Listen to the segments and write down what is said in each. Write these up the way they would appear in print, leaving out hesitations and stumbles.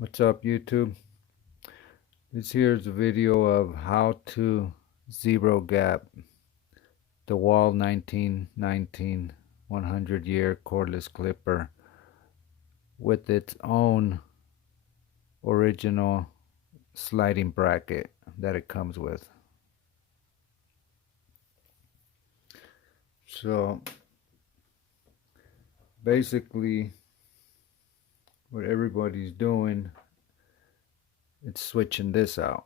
What's up, YouTube? This here's a video of how to zero gap the Wahl 1919 100-year cordless clipper with its own original sliding bracket that it comes with. So basically what everybody's doing, it's switching this out,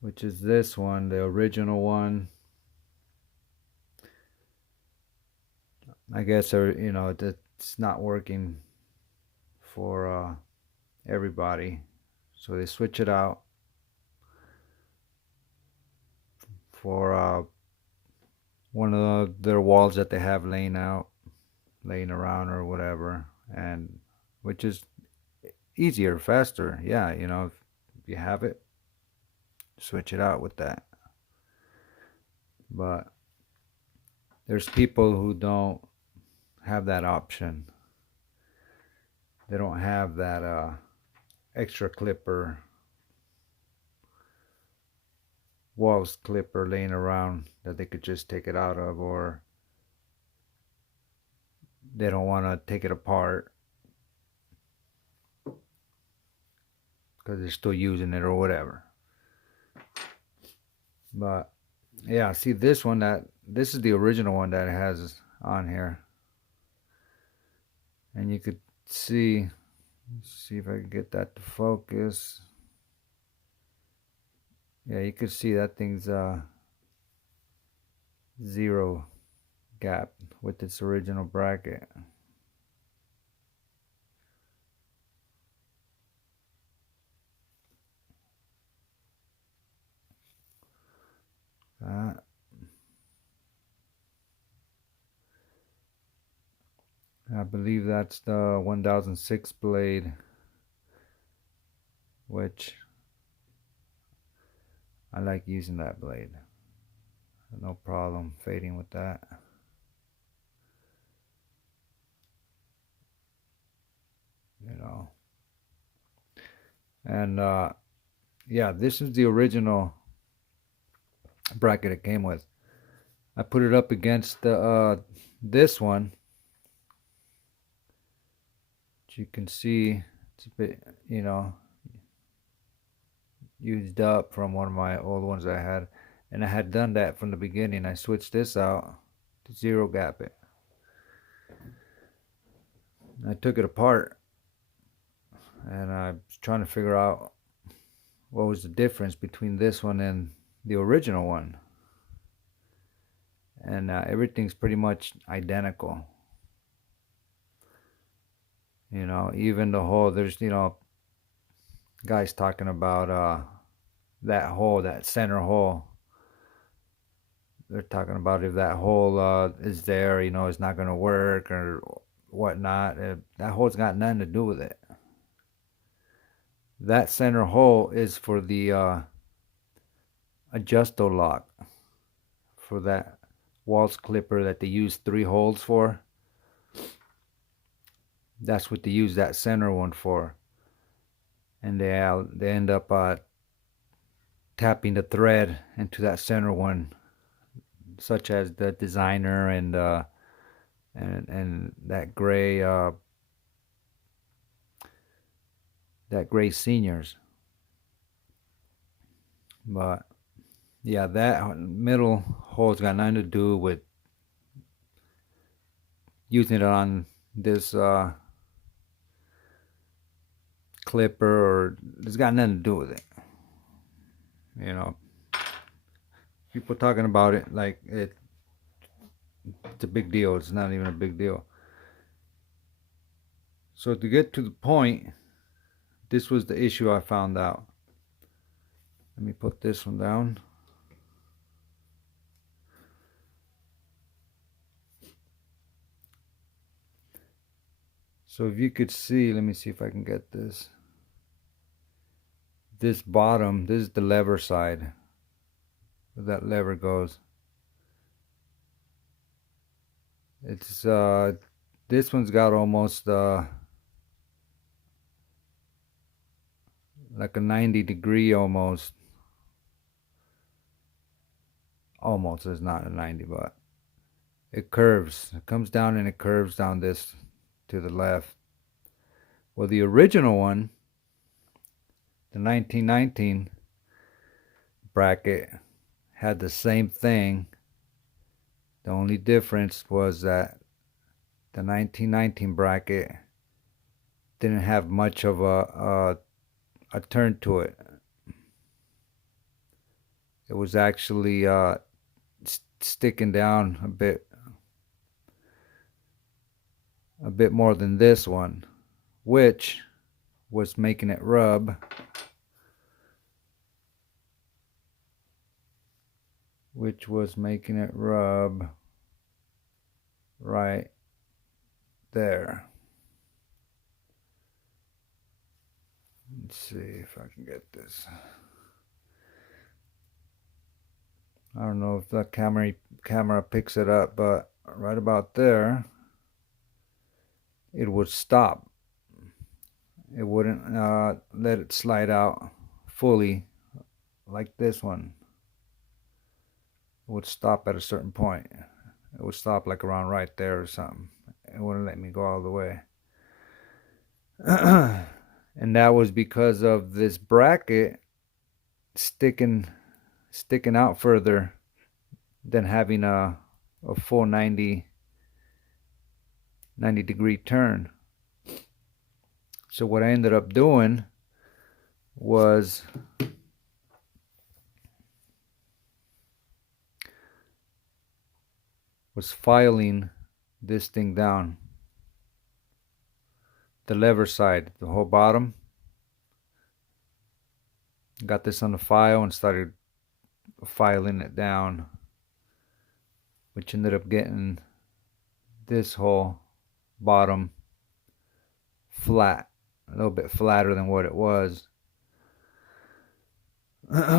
which is this one, the original one. I guess it's not working for everybody, so they switch it out for one of their Wahls that they have laying around or whatever, and which is easier, faster. Yeah, if you have it, switch it out with that. But there's people who don't have that option. They don't have that extra clipper, Wahls clipper laying around that they could just take it out of, or they don't want to take it apart because they're still using it or whatever. But yeah, see this one, this is the original one that it has on here, and you could see if I can get that to focus. Yeah, you could see that thing's zero gap with its original bracket. Uh, I believe that's the 1006 blade, which I like using that blade. No problem fading with that. And yeah, this is the original bracket it came with. I put it up against the this one. You can see it's a bit, used up from one of my old ones I had, and I had done that from the beginning. I switched this out to zero gap it. I took it apart, and I was trying to figure out what was the difference between this one and the original one, and everything's pretty much identical. Even the hole, there's guys talking about that hole, that center hole. They're talking about if that hole is there, it's not going to work or whatnot. That hole's got nothing to do with it. That center hole is for the adjusto lock for that Wahl's clipper that they use 3 holes for. That's what they use that center one for, and they end up tapping the thread into that center one, such as the designer and that gray seniors. But yeah, that middle hole's got nothing to do with using it on this clipper, or it's got nothing to do with it. People talking about it like it's a big deal. It's not even a big deal. So to get to the point, this was the issue I found out. Let me put this one down. So if you could see, let me see if I can get this. This bottom, this is the lever side. Where that lever goes. It's This one's got almost like a 90 degree almost. Almost, it's not a 90, but it curves. It comes down and it curves down this to the left. Well, the original one, the 1919 bracket, had the same thing. The only difference was that the 1919 bracket didn't have much of a turn to it. It was actually sticking down a bit more than this one, which was making it rub. Right there. Let's see if I can get this. I don't know if the camera picks it up, but right about there, it would stop. It wouldn't let it slide out fully like this one. It would stop at a certain point. It would stop like around right there or something. It wouldn't let me go all the way. And that was because of this bracket sticking out further than having a full 90 degree turn. So what I ended up doing was filing this thing down, the lever side, the whole bottom. Got this on the file and started filing it down, which ended up getting this whole bottom flat, a little bit flatter than what it was. And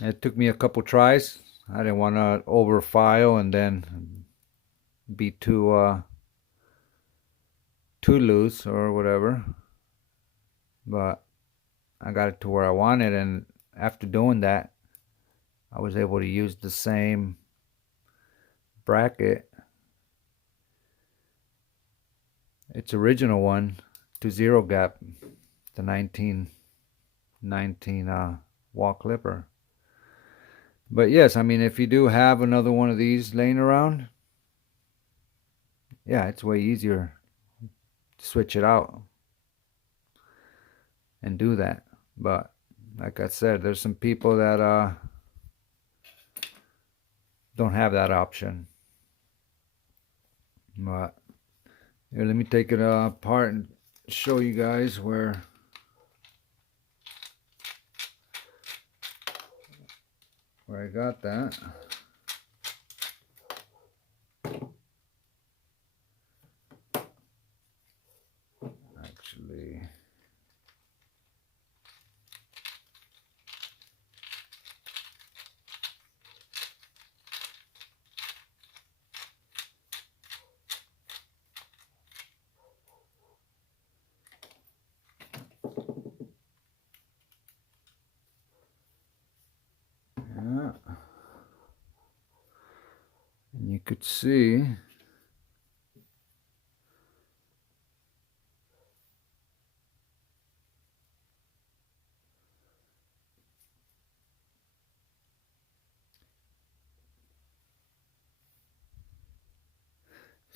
it took me a couple tries. I didn't want to over file and then be too loose or whatever, but I got it to where I wanted, and after doing that, I was able to use the same bracket, its original one, to zero gap the 1919 Wahl clipper. But yes, I mean, if you do have another one of these laying around, yeah, it's way easier to switch it out and do that. But like I said, there's some people that don't have that option. But here, let me take it apart and show you guys where I got that. Actually, yeah, and you could see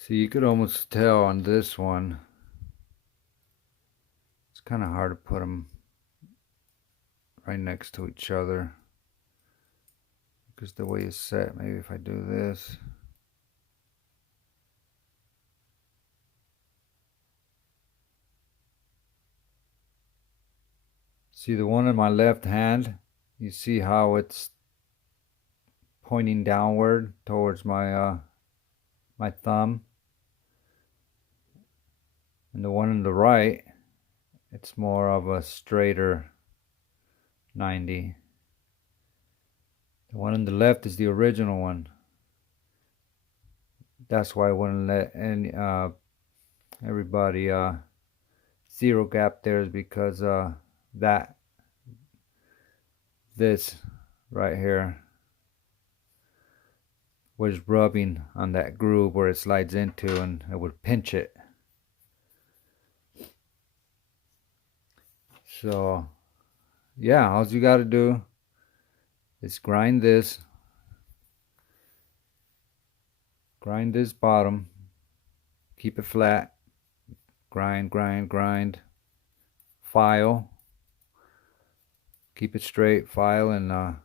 you could almost tell on this one. It's kind of hard to put them right next to each other because the way it's set. Maybe if I do this. See the one in my left hand? You see how it's pointing downward towards my my thumb? And the one on the right, it's more of a straighter 90. The one on the left is the original one. That's why I wouldn't let any everybody zero gap there, is because that this right here was rubbing on that groove where it slides into, and it would pinch it. So yeah, all you got to do is grind this bottom, keep it flat, grind, grind, grind, file, keep it straight, file, and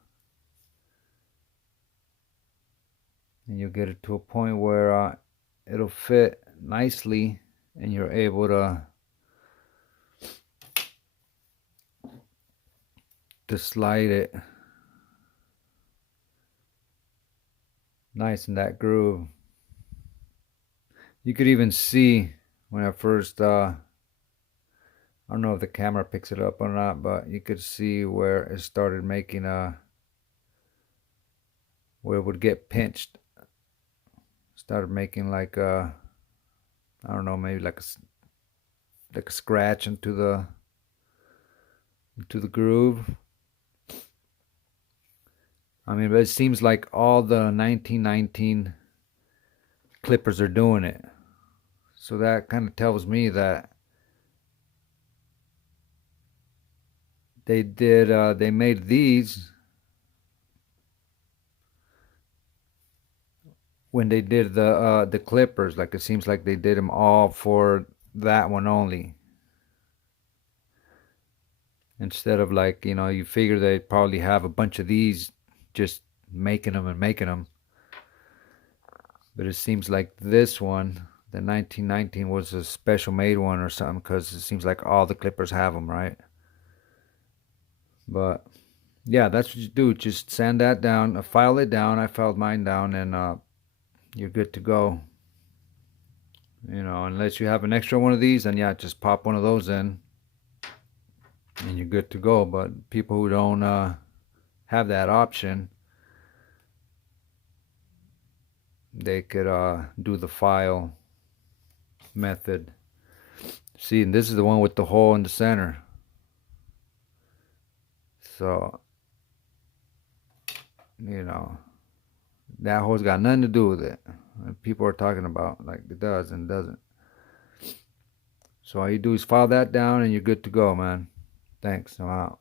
you'll get it to a point where it'll fit nicely, and you're able to slide it nice in that groove. You could even see when I first I don't know if the camera picks it up or not, but you could see where it started making where it would get pinched, started making like I don't know, maybe like a scratch into the groove. I mean, but it seems like all the 1919 clippers are doing it. So that kind of tells me that they made these when they did the clippers. Like, it seems like they did them all for that one only. Instead of, like, you figure they'd probably have a bunch of these just making them and making them. But it seems like this one, the 1919, was a special made one or something, because it seems like all the clippers have them, right? But yeah, that's what you do. Just sand that down, file it down. I filed mine down, and you're good to go. Unless you have an extra one of these, then yeah, just pop one of those in, and you're good to go. But people who don't have that option, they could do the file method. See, and this is the one with the hole in the center. So, that hole's got nothing to do with it. People are talking about like it does and doesn't. So all you do is file that down, and you're good to go, man. Thanks. I'm out.